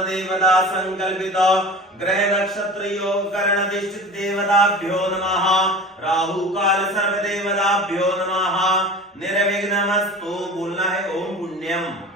देवता संकल्पित ग्रह नक्षत्र योग करण दिष्टित देवताभ्यो नमः। राहु काल सर्व देवताभ्यो नमः। निर्विघ्नमस्तु। बोलना है ओम पुण्यम।